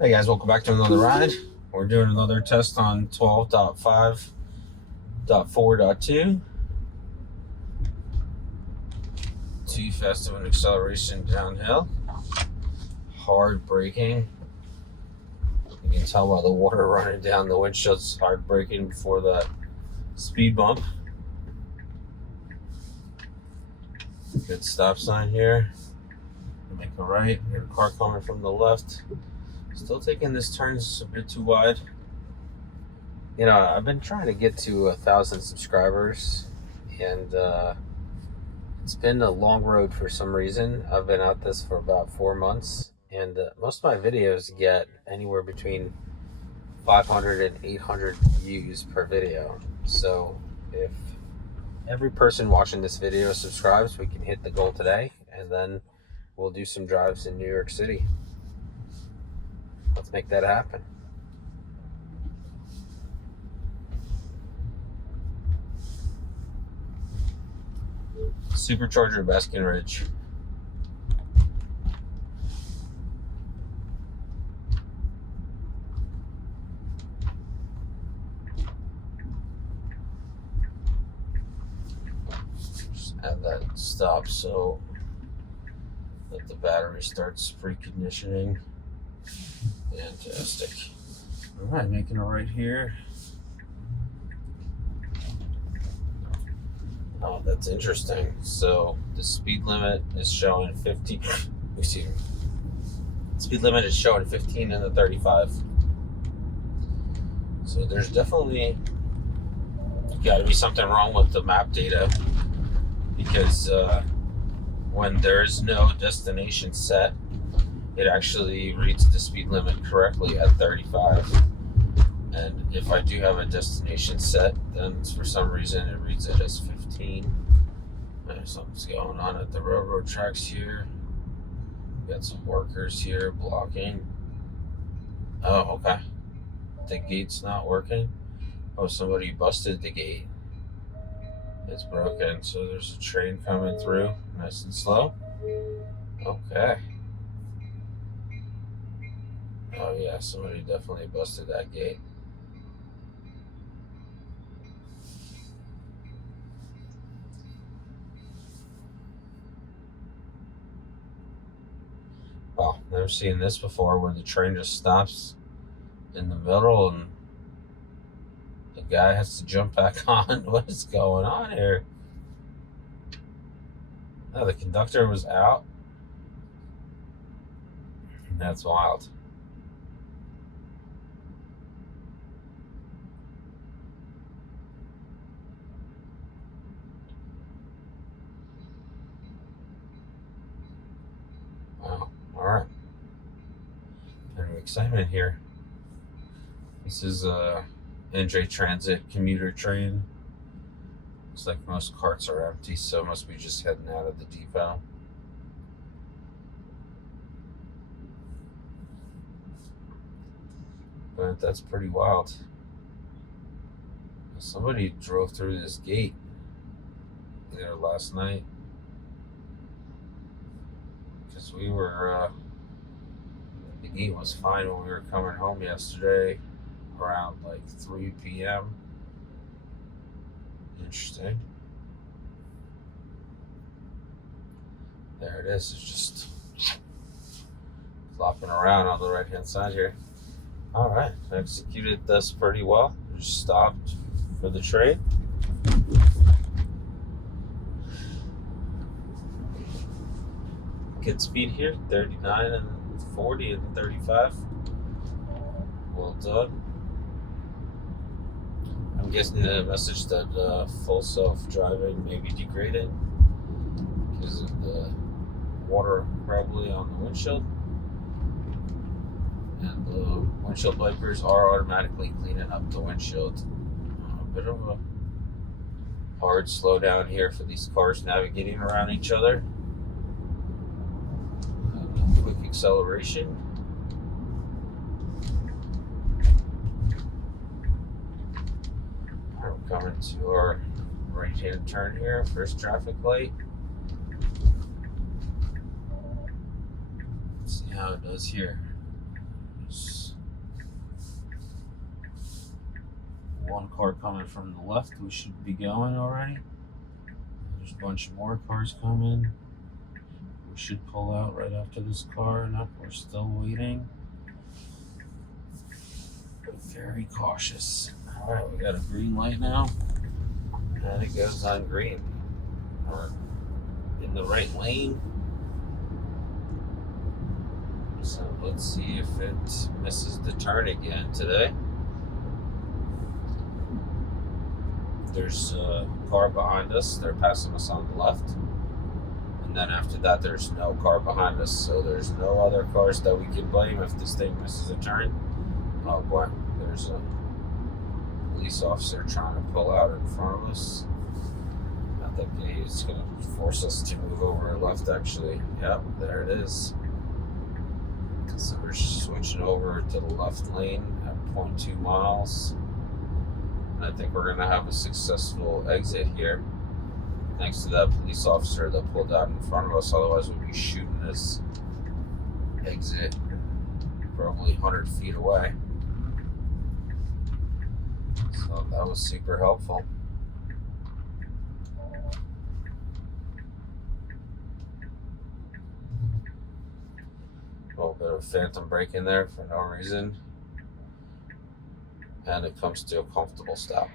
Hey guys, welcome back to another ride. We're doing another test on 12.5.4.2. Too fast of an acceleration downhill. Hard braking. You can tell by the water running down the windshield's hard braking before that speed bump. Good stop sign here. Make a right. We have a car coming from the left. Still taking this turn a bit too wide. You know, I've been trying to get to 1,000 subscribers, and it's been a long road for some reason. I've been at this for about 4 months, and most of my videos get anywhere between 500 and 800 views per video. So if every person watching this video subscribes, we can hit the goal today, and then we'll do some drives in New York City. Let's make that happen. Supercharger Baskin Ridge. Just add that stop so that the battery starts preconditioning. Fantastic. All right, making a right here. Oh, that's interesting. So the speed limit is showing 50. Excuse me. Speed limit is showing 15 in the 35. So there's definitely got to be something wrong with the map data, because when there's no destination set, it actually reads the speed limit correctly at 35. And if I do have a destination set, then for some reason it reads it as 15. Something's going on at the railroad tracks here. Got some workers here blocking. Oh, okay. The gate's not working. Oh, somebody busted the gate. It's broken, so there's a train coming through, nice and slow. Okay. Oh yeah, somebody definitely busted that gate. Wow, never seen this before, where the train just stops in the middle and the guy has to jump back on. What is going on here? Oh, the conductor was out. That's wild. Wow. All right. Kind of excitement here. This is a NJ Transit commuter train. Looks like most carts are empty, so must be just heading out of the depot. But that's pretty wild. Somebody drove through this gate there last night, because we were the gate was fine when we were coming home yesterday around like 3 p.m. Interesting. There it is. It's just flopping around on the right hand side here. All right, executed this pretty well. Just stopped for the train. Good speed here, 39 and 40 and 35. Well done. I'm guessing the message that full self-driving may be degrading because of the water probably on the windshield. And the windshield wipers are automatically cleaning up the windshield. A bit of a hard slowdown here for these cars navigating around each other. Quick acceleration. We're coming to our right-hand turn here, first traffic light. Let's see how it does here. one car coming from the left. We should be going already. There's a bunch more cars coming. We should pull out right after this car. Nope, we're still waiting. Very cautious. Alright, we got a green light now. And it goes on green. We're in the right lane. So let's see if it misses the turn again today. There's a car behind us. They're passing us on the left. And then after that, there's no car behind us. So there's no other cars that we can blame if this thing misses a turn. Oh boy, there's a police officer trying to pull out in front of us. I think he's going to force us to move over left, actually. Yep, there it is. So we're switching over to the left lane at 0.2 miles. And I think we're going to have a successful exit here. Thanks to that police officer that pulled out in front of us. Otherwise, we'd be shooting this exit probably 100 feet away. So that was super helpful. A little bit of phantom brake in there for no reason. And it comes to a comfortable stop.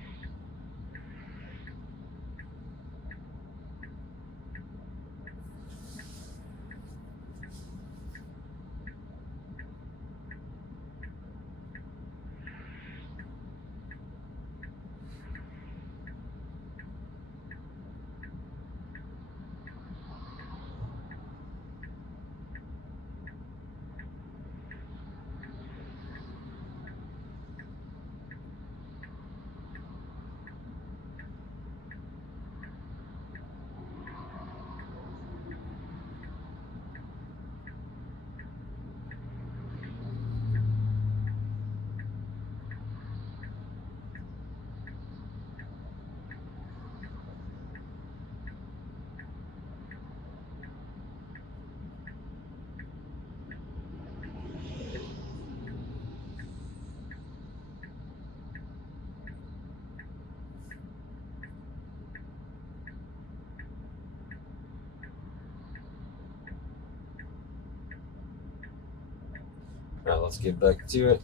Now let's get back to it.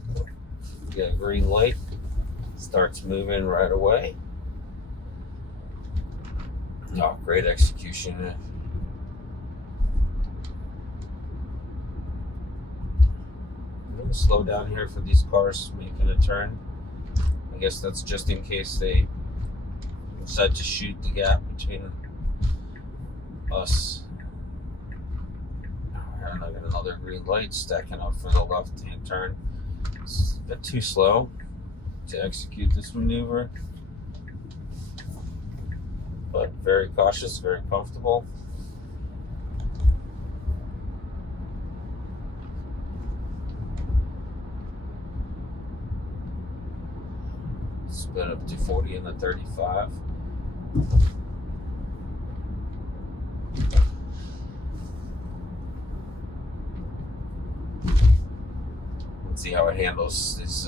We got a green light. Starts moving right away. Oh, great execution. I'm going to slow down here for these cars making a turn. I guess that's just in case they decide to shoot the gap between us. And I got another green light stacking up for the left-hand turn. It's a bit too slow to execute this maneuver, but very cautious, very comfortable. Split up to 40 in the 35. See how it handles this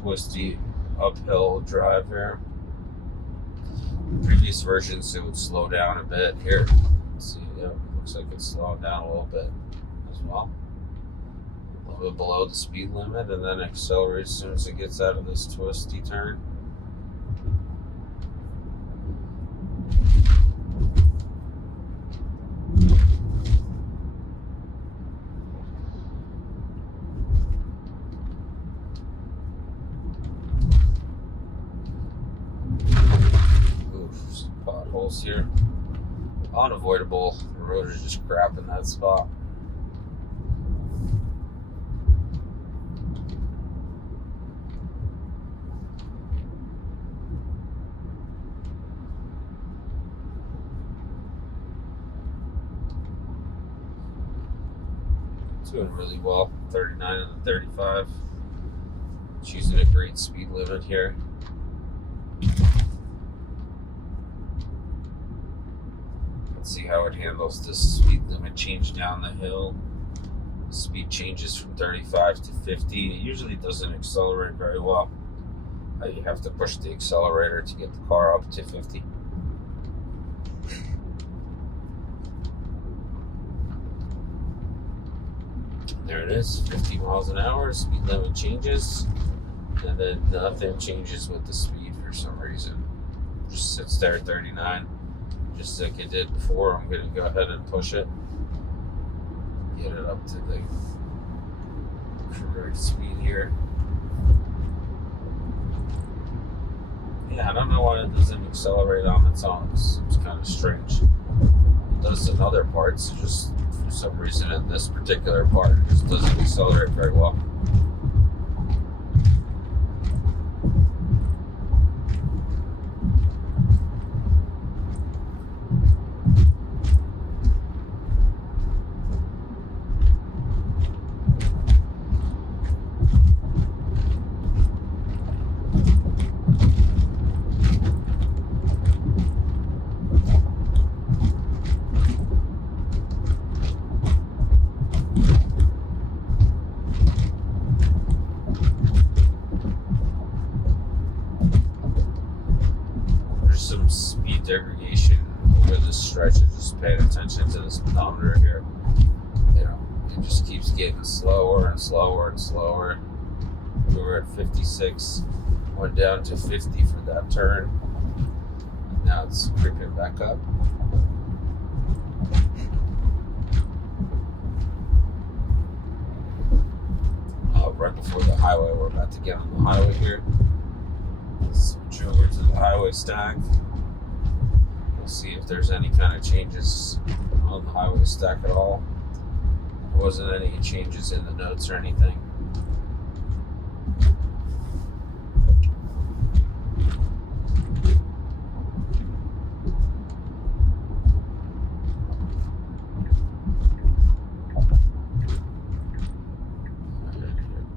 twisty uphill drive here. Previous versions it would slow down a bit. Here, let's see, yeah, looks like it's slowing down a little bit as well. A little bit below the speed limit, and then accelerate as soon as it gets out of this twisty turn. Here, unavoidable. The road is just crap in that spot. Doing really well. 39 and the 35. Choosing a great speed limit here. See how it handles this speed limit change down the hill. Speed changes from 35 to 50. It usually doesn't accelerate very well. You have to push the accelerator to get the car up to 50. There it is, 50 miles an hour, speed limit changes, and then nothing changes with the speed for some reason. Just sits there at 39, just like it did before. I'm going to go ahead and push it, get it up to the correct speed here. Yeah, I don't know why it doesn't accelerate on its own. It's kind of strange. It does in other parts, just for some reason in this particular part, it just doesn't accelerate very well. Some speed degradation over this stretch of just paying attention to the speedometer here. You know, it just keeps getting slower and slower and slower. We were at 56, went down to 50 for that turn. Now it's creeping back up. Right before the highway, we're about to get on the highway here. Switch over to the highway stack. We'll see if there's any kind of changes on the highway stack at all. There wasn't any changes in the notes or anything. There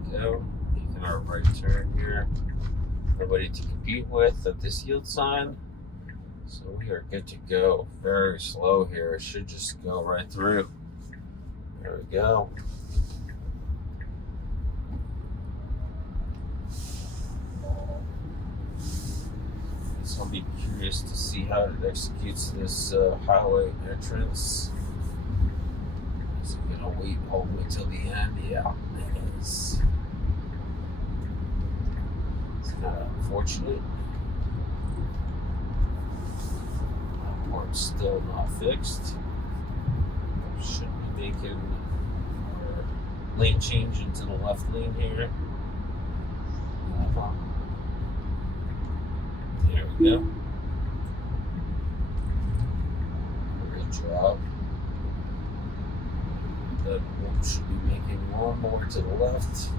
we go. Making our right turn here. Everybody to compete with at this yield sign. So we are good to go. Very slow here. It should just go right through. There we go. So I'll be curious to see how it executes this highway entrance. Is it gonna wait all the way till the end? Yeah, it is. Unfortunate. Part's still not fixed. Should be making our lane change into the left lane here. There we go. Great job. Then we should be making one more to the left.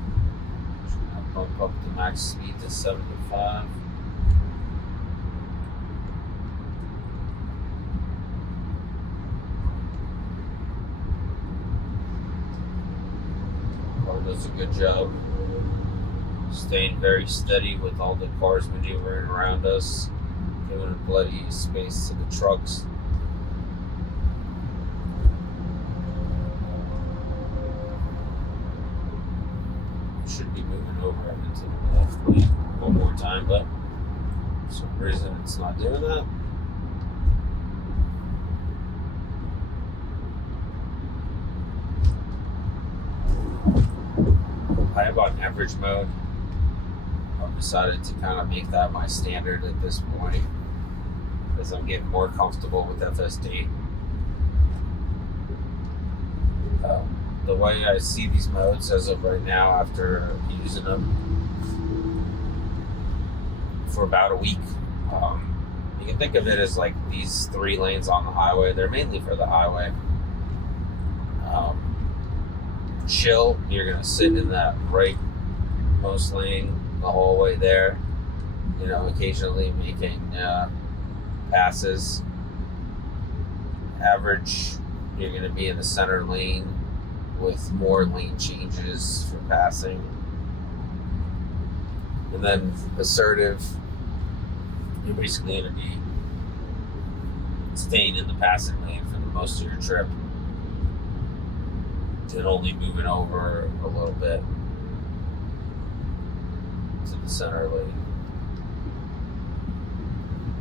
Bump up the max speed to 75. Car does a good job staying very steady with all the cars maneuvering around us, giving bloody space to the trucks. Should be moving over into the left lane one more time, but for some reason it's not doing that. I have on average mode. I've decided to kind of make that my standard at this point because I'm getting more comfortable with FSD. The way I see these modes as of right now, after using them for about a week, you can think of it as like these 3 lanes on the highway. They're mainly for the highway. Chill, you're gonna sit in that right most lane the whole way there. You know, occasionally making passes. Average, you're gonna be in the center lane with more lane changes for passing. And then assertive, you're basically going to be staying in the passing lane for the most of your trip and only moving over a little bit to the center lane.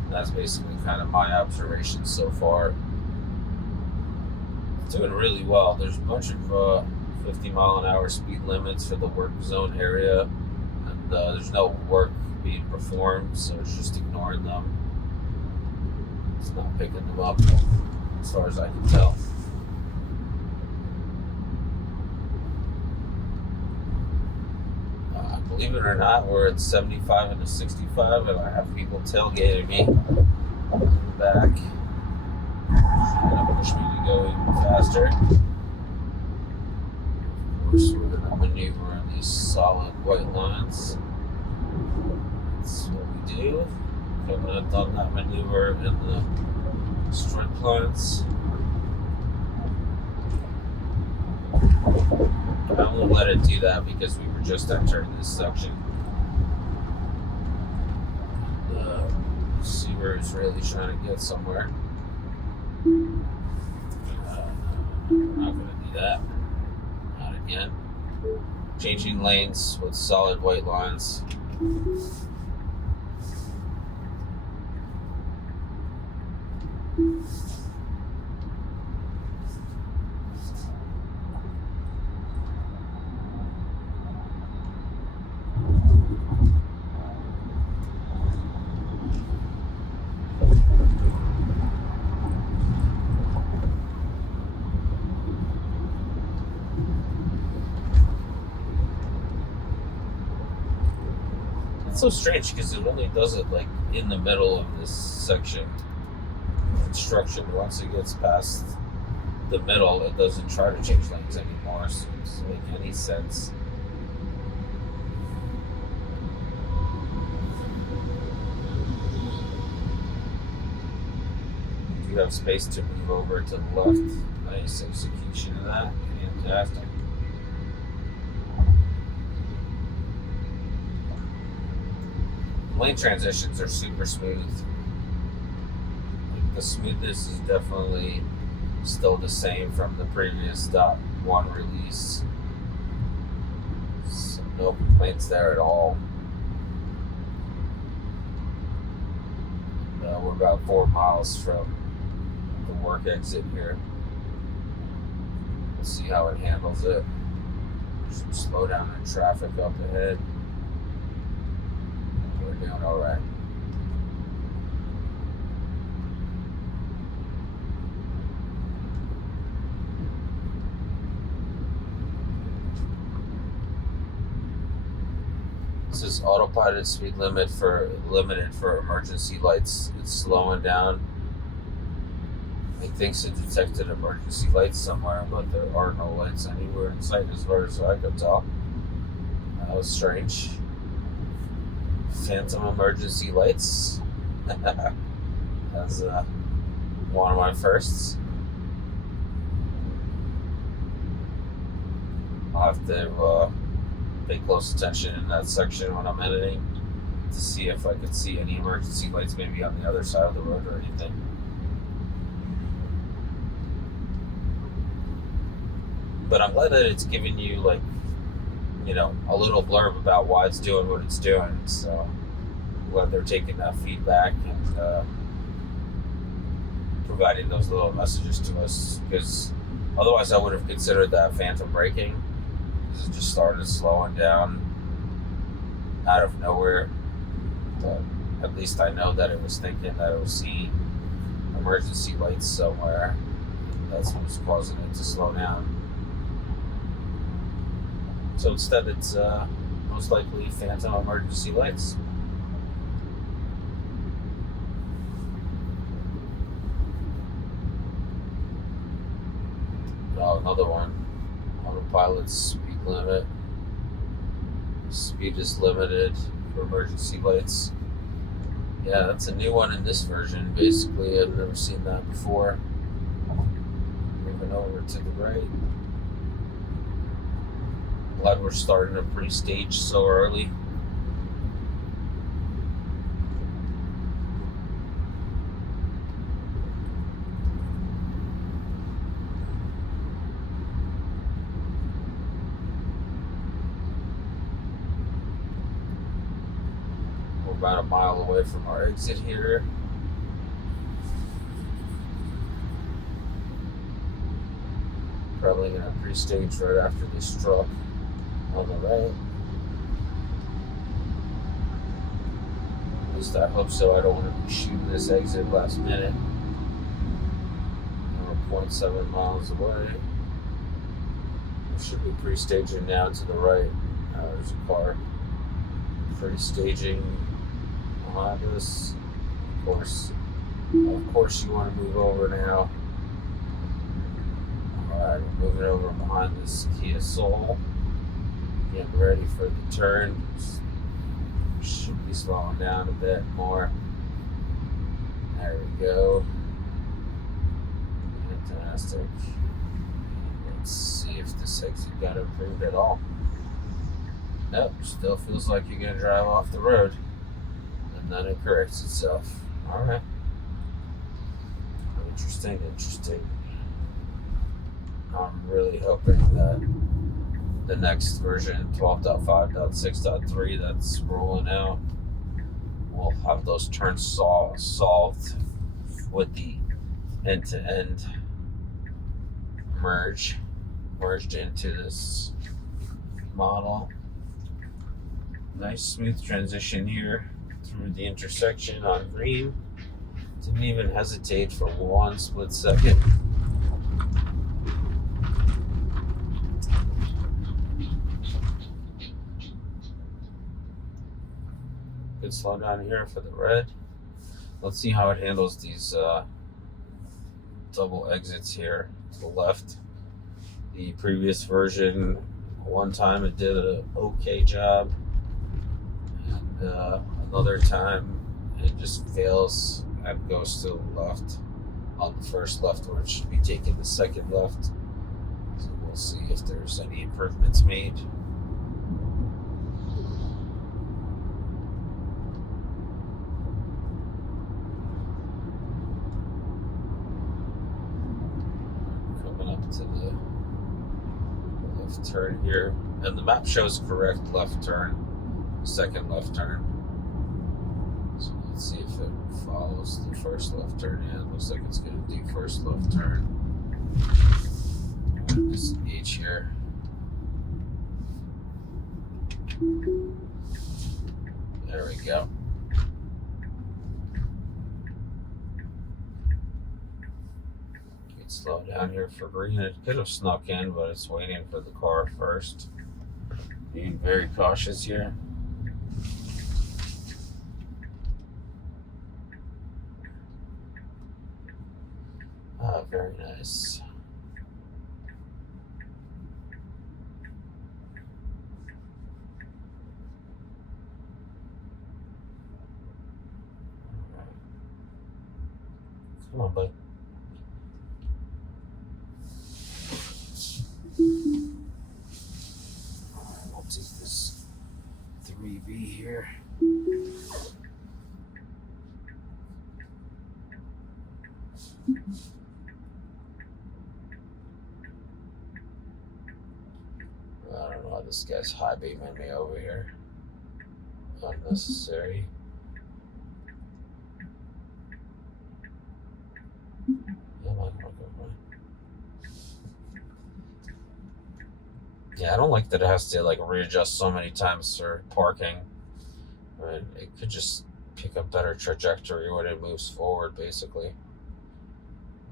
That's basically kind of my observation so far. It's doing really well. There's a bunch of 50 mile an hour speed limits for the work zone area, and there's no work being performed, so it's just ignoring them. It's not picking them up, as far as I can tell. Believe it or not, we're at 75 and a 65, and I have people tailgating me in the back. They're going to push me to go even faster. Of course, we're going to maneuver in these solid white lines. That's what we do. If I've not done that maneuver in the straight lines. I only let it do that because we were just entering this section. See where it's really trying to get somewhere. We're not going to do that. Not again. Changing lanes with solid white lines. It's so strange because it only does it like in the middle of this section of construction. Once it gets past the middle, it doesn't try to change lanes anymore, so it doesn't make any sense. Do you have space to move over to the left? Nice execution of that. Fantastic. Lane transitions are super smooth. Like, the smoothness is definitely still the same from the previous .1 release. So no complaints there at all. We're about 4 miles from the work exit here. We'll see how it handles it. There's some slowdown in traffic up ahead. We're doing all right. This is autopilot speed limit limited for emergency lights. It's slowing down. It thinks it detected emergency lights somewhere, but there are no lights anywhere in sight as far as I could tell. That was strange. Phantom emergency lights. That's one of my firsts. I'll have to pay close attention in that section when I'm editing to see if I could see any emergency lights maybe on the other side of the road or anything. But I'm glad that it's giving you, like, you know, a little blurb about why it's doing what it's doing. So I'm glad they're taking that feedback and providing those little messages to us, because otherwise I would have considered that phantom braking. It just started slowing down out of nowhere. But at least I know that it was thinking that it was seeing emergency lights somewhere. That's what was causing it to slow down. So instead, it's most likely phantom emergency lights. Oh, another one. Autopilot speed limit. Speed is limited for emergency lights. Yeah, that's a new one in this version, basically. I've never seen that before. Moving over to the right. Glad we're starting a pre-stage so early. We're about a mile away from our exit here. Probably gonna pre-stage right after this truck on the right. At least I hope so. I don't want to be shooting this exit last minute. We're 0.7 miles away. We should be pre-staging now to the right. There's a car pre-staging behind us. Of course, you want to move over now. Alright, we're moving over behind this Kia Soul. Getting ready for the turn. Should be slowing down a bit more. There we go. Fantastic. Let's see if this exit got improved at all. Nope, still feels like you're gonna drive off the road. And then it corrects itself. Alright. Interesting. I'm really hoping that the next version, 12.5.6.3, that's rolling out, will have those turns solved with the end-to-end merged into this model. Nice smooth transition here through the intersection on green. Didn't even hesitate for one split second. Good slow down here for the red. Let's see how it handles these double exits here to the left. The previous version, one time it did an okay job, and another time it just fails and goes to the left on the first left where it should be taking the second left. So we'll see if there's any improvements made. To the left turn here, and the map shows correct left turn, second left turn. So let's see if it follows the first left turn. Yeah, it looks like it's going to do first left turn. Disengage here. There we go. Slow down here for green. It could have snuck in, but it's waiting for the car first. Being very cautious here. Very nice. Come on, bud. We'll take this 3B here. I don't know why this guy's high beaming me over here. Unnecessary. Yeah, I don't like that it has to like readjust so many times for parking. I mean, it could just pick a better trajectory when it moves forward, basically.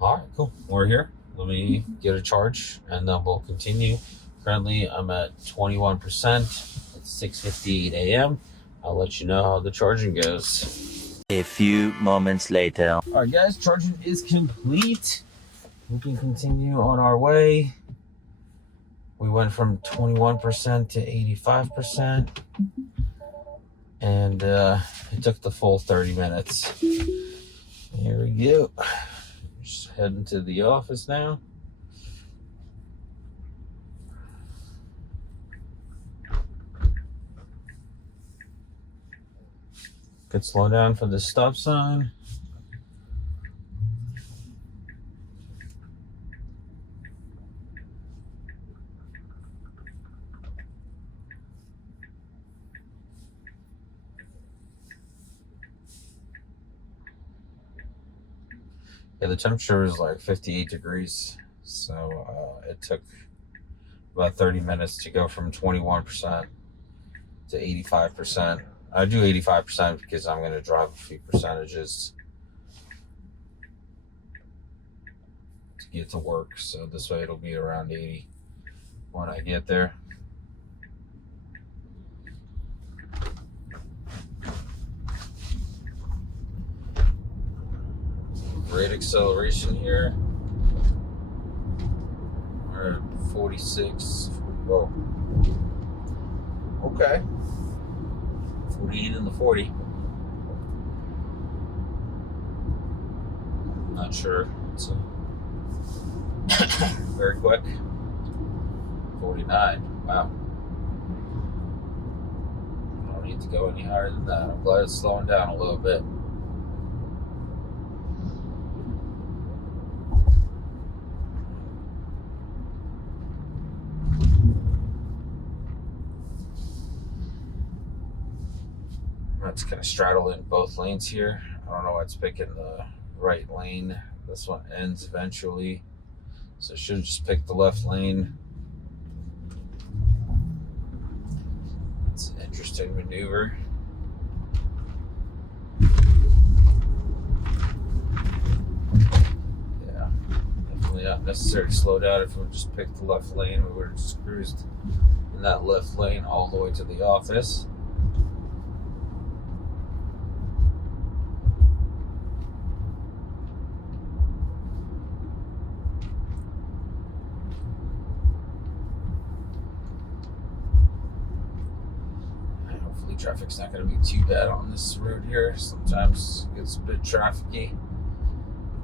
All right, cool. We're here. Let me get a charge, and then we'll continue. Currently, I'm at 21%. It's 6:58 a.m. I'll let you know how the charging goes. A few moments later. All right, guys, charging is complete. We can continue on our way. We went from 21% to 85%, and it took the full 30 minutes. Here we go. Just heading to the office now. Could slow down for the stop sign. Yeah, the temperature is like 58 degrees, So it took about 30 minutes to go from 21% to 85%. I do 85% because I'm going to drive a few percentages to get to work. So this way it'll be around 80 when I get there. Great acceleration here. We're at 46. Oh, okay. 48 in the 40. Not sure. It's very quick. 49. Wow. I don't need to go any higher than that. I'm glad it's slowing down a little bit. It's kind of straddling both lanes here. I don't know why it's picking the right lane. This one ends eventually, so it should just pick the left lane. It's an interesting maneuver. Yeah, definitely not necessary to slow down. If we just picked the left lane, we would have just cruised in that left lane all the way to the office. Traffic's not going to be too bad on this road here. Sometimes it gets a bit trafficy.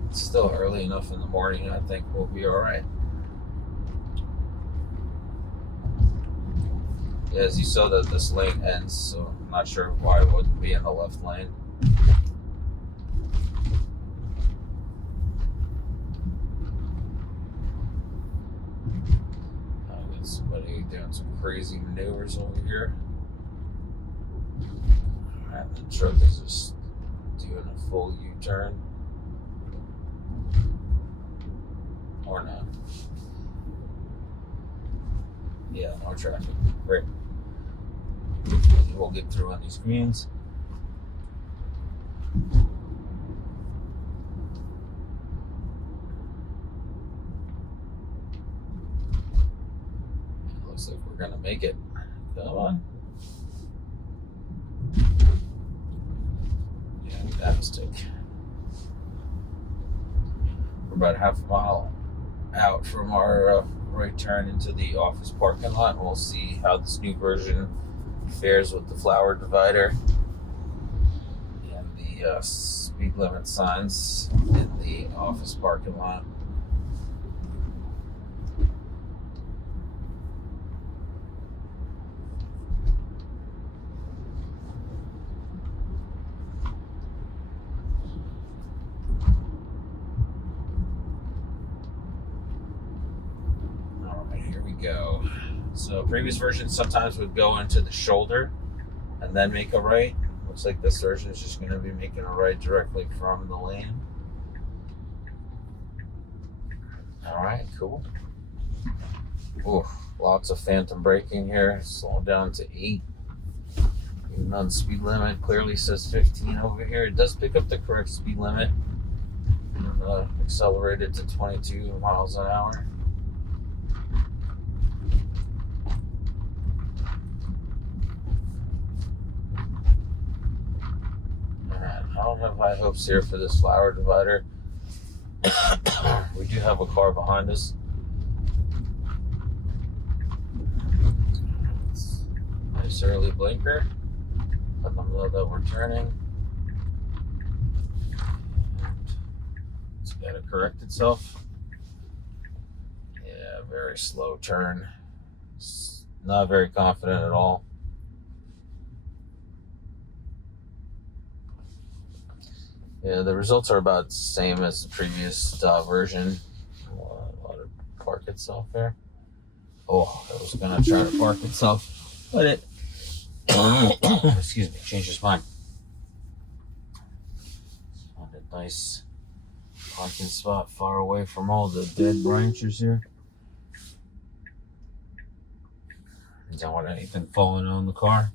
It's still early enough in the morning. I think we'll be all right. Yeah, as you saw that this lane ends, so I'm not sure why it wouldn't be in the left lane. I got somebody doing some crazy maneuvers over here. And the truck is just doing a full U-turn. Or not. Yeah, no traffic. Great. We'll get through on these greens. It looks like we're gonna make it. Come on. Fantastic. We're about half a mile out from our right turn into the office parking lot. We'll see how this new version fares with the flower divider and the speed limit signs in the office parking lot. Go. So previous versions sometimes would go into the shoulder and then make a right. Looks like this version is just going to be making a right directly from the lane. All right, cool. Ooh, lots of phantom braking here. Slow down to 8. Even on the speed limit, clearly says 15 over here. It does pick up the correct speed limit and accelerated to 22 miles an hour. I don't have high hopes here for this flower divider. We do have a car behind us. Nice early blinker. Let them know that we're turning. It's got to correct itself. Yeah, very slow turn. It's not very confident at all. Yeah, the results are about the same as the previous version. Let it park itself there. Oh, it was gonna try to park itself, but it excuse me, changed its mind. Found a nice Parking spot far away from all the dead branches here. Don't want anything falling on the car.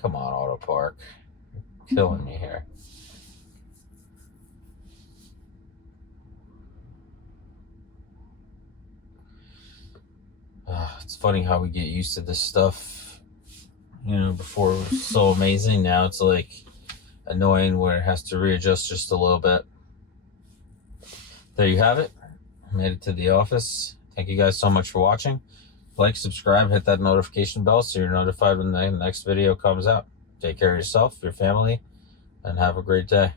Come on, Auto Park. You're killing me here. It's funny how we get used to this stuff. You know, before it was so amazing. Now it's like annoying where it has to readjust just a little bit. There you have it. Made it to the office. Thank you guys so much for watching. Like, subscribe, hit that notification bell so you're notified when the next video comes out. Take care of yourself, your family, and have a great day.